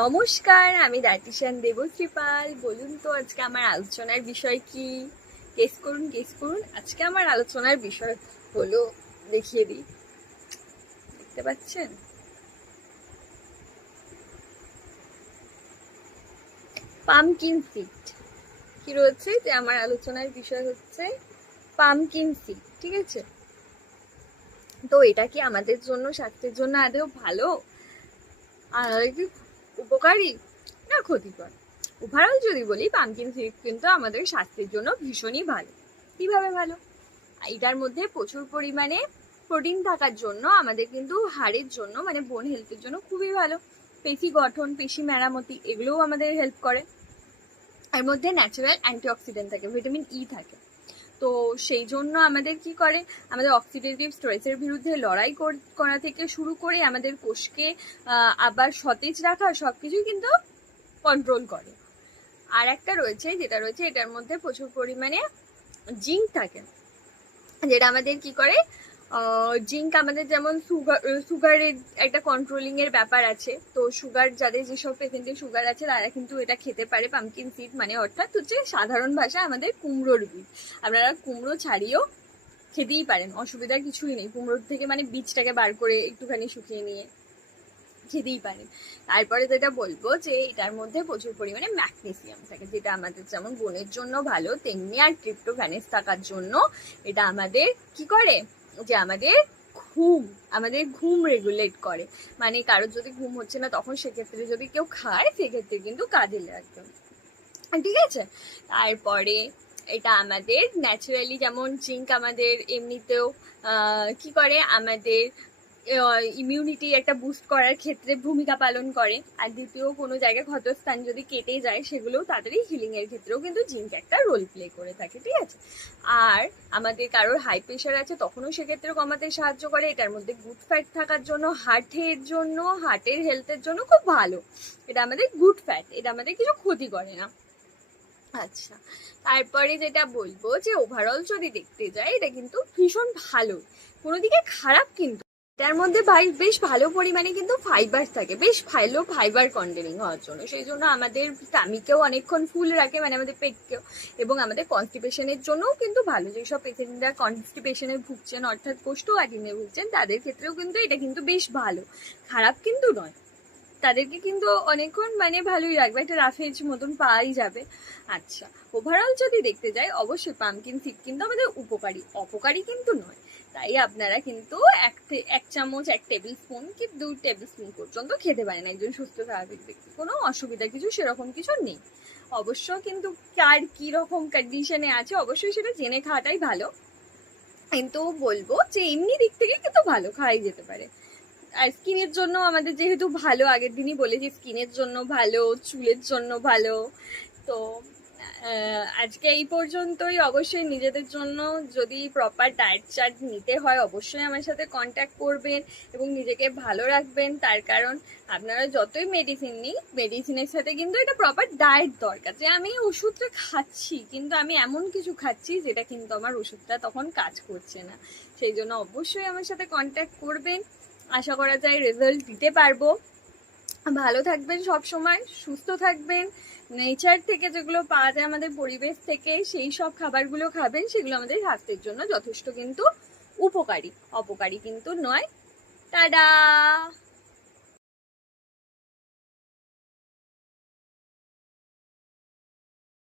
নমস্কার, আমি ডায়েটিশিয়ান দেবশ্রী পাল। বলুন তো আজকে আমার আলোচনার বিষয় কি? গেস করুন গেস করুন। আজকে আমার আলোচনার বিষয় হলো, দেখিয়ে দিই, দেখতে পাচ্ছেন? Pumpkin seed. কি রয়েছে যে আমার আলোচনার বিষয় হচ্ছে পামকিন সিড, ঠিক আছে? তো এটা কি আমাদের জন্য, স্বাস্থ্যের জন্য আদৌ ভালো, আর কি উপকারী না ক্ষতিকর? ওভারঅল যদি বলি, পামকিন সিড কিন্তু আমাদের স্বাস্থ্যের জন্য ভীষণই ভালো। কিভাবে ভালো? এটার মধ্যে প্রচুর পরিমাণে প্রোটিন থাকার জন্য আমাদের কিন্তু হাড়ের জন্য, মানে বোন হেলথের জন্য খুবই ভালো। পেশি গঠন, পেশি মেরামতি, এগুলোও আমাদের হেল্প করে। এর মধ্যে ন্যাচারাল অ্যান্টিঅক্সিডেন্ট থাকে, ভিটামিন ই থাকে। তো সেই জন্য আমাদের কি করে, আমাদের অক্সিডেটিভ স্ট্রেসের বিরুদ্ধে লড়াই করা থেকে শুরু করে আমাদের কোষকে আবার সতেজ রাখা, সবকিছুই কিন্তু কন্ট্রোল করে। আর একটা রয়েছে, যেটা রয়েছে এটার মধ্যে প্রচুর পরিমাণে জিঙ্ক থাকে, যেটা আমাদের কি করে, জিঙ্ক আমাদের যেমন সুগারের একটা কন্ট্রোলিং এর ব্যাপার আছে। তো সুগার, যাদের যেসব পেশেন্টের সুগার আছে তারা কিন্তু এটা খেতে পারে, পামকিন সিড মানে অর্থাৎ হচ্ছে সাধারণ ভাষায় আমাদের কুমড়োর বীজ। আপনারা কুমড়ো ছাড়িয়েও খেতেই পারেন, অসুবিধার কিছুই নেই। কুমড়োর থেকে মানে বীজটাকে বার করে একটুখানি শুকিয়ে নিয়ে খেতেই পারেন। তারপরে যেটা বলবো, যে এটার মধ্যে প্রচুর পরিমাণে ম্যাগনেসিয়াম থাকে, যেটা আমাদের যেমন বোনের জন্য ভালো, তেমনি আর ট্রিপ্টোফ্যানেস থাকার জন্য এটা আমাদের কি করে, যে আমাদের ঘুম রেগুলেট করে। মানে কারোর যদি ঘুম হচ্ছে না, তখন সেক্ষেত্রে যদি কেউ খায়, সেক্ষেত্রে কিন্তু কাজে লাগবে, ঠিক আছে? তারপরে এটা আমাদের ন্যাচারালি, যেমন জিঙ্ক আমাদের এমনিতেও কি করে, আমাদের ইমিউনিটি একটা বুস্ট করার ক্ষেত্রে ভূমিকা পালন করে। আর দ্বিতীয়, কোনো জায়গায় ক্ষতস্থান যদি কেটে যায়, সেগুলোও তাড়াতাড়ি হিলিং এর ক্ষেত্রেও কিন্তু জিঙ্ক একটা রোল প্লে করে থাকে, ঠিক আছে? আর আমাদের কারোর হাই প্রেশার আছে, তখনও সেক্ষেত্রে কমাতে সাহায্য করে। এটার মধ্যে গুড ফ্যাট থাকার জন্য, হার্টের হেলথের জন্য খুব ভালো। এটা আমাদের গুড ফ্যাট, এটা আমাদের কিছু ক্ষতি করে না। আচ্ছা, তারপরে যেটা বলবো, যে ওভারঅল যদি দেখতে যাই, এটা কিন্তু ভীষণ ভালো, কোনো দিকে খারাপ কিন্তু। এটার মধ্যে বেশ ভালো পরিমাণে কিন্তু ফাইবার থাকে, বেশ ভালো ফাইবার কন্টেনিং হওয়ার জন্য। সেই জন্য আমাদের টামিকেও অনেকক্ষণ ফুল রাখে, মানে আমাদের পেটকেও। এবং আমাদের কনস্টিপেশনের জন্যও কিন্তু ভালো। যেসব পেশেন্টরা কনস্টিপেশনে ভুগছেন, অর্থাৎ কোষ্ঠকাঠিন্যে ভুগছেন, তাদের ক্ষেত্রেও কিন্তু এটা কিন্তু বেশ ভালো, খারাপ কিন্তু নয়। তাদেরকে কিন্তু অনেকক্ষণ মানে ভালোই রাখবে, একটা রাফেজ মতন পাওয়াই যাবে। আচ্ছা, ওভারঅল যদি দেখতে যাই, অবশ্যই পামকিন সিড কিন্তু আমাদের উপকারী, অপকারী কিন্তু নয়। তাই আপনারা কিন্তু এক চামচ, 1 টেবিল স্পুন কি 2 টেবিল স্পুন পর্যন্ত খেতে পারেন, একজন সুস্থ স্বাভাবিক ব্যক্তি। কোনো অসুবিধা কিছু সেরকম কিছু নেই। অবশ্য কিন্তু কার কি রকম কন্ডিশনে আছে, অবশ্যই সেটা জেনে খাওয়াটাই ভালো। কিন্তু বলবো যে এমনি দিক থেকে কিন্তু ভালো, খাওয়াই যেতে পারে। আর স্কিনের জন্য আমাদের যেহেতু ভালো, আগের দিনই বলেছি, স্কিনের জন্য ভালো, চুলের জন্য ভালো। তো আজকে এই পর্যন্তই। অবশ্যই নিজেদের জন্য যদি প্রপার ডায়েট চার্ট নিতে হয়, অবশ্যই আমার সাথে কন্ট্যাক্ট করবেন এবং নিজেকে ভালো রাখবেন। তার কারণ আপনারা যতই মেডিসিন নিই, মেডিসিনের সাথে কিন্তু একটা প্রপার ডায়েট দরকার। যে আমি ওষুধটা খাচ্ছি, কিন্তু আমি এমন কিছু খাচ্ছি যেটা কিন্তু আমার ওষুধটা তখন কাজ করছে না। সেই জন্য অবশ্যই আমার সাথে কন্ট্যাক্ট করবেন, আশা করা যায় রেজাল্ট দিতে পারবো। ভালো থাকবেন, সব সময় সুস্থ থাকবেন। নেচার থেকে যেগুলো পাওয়া যায়, আমাদের পরিবেশ থেকে, সেই সব খাবারগুলো খাবেন, সেগুলো আমাদের স্বাস্থ্যের জন্য যথেষ্ট কিন্তু উপকারী, অপকারী কিন্তু নয়। টাটা।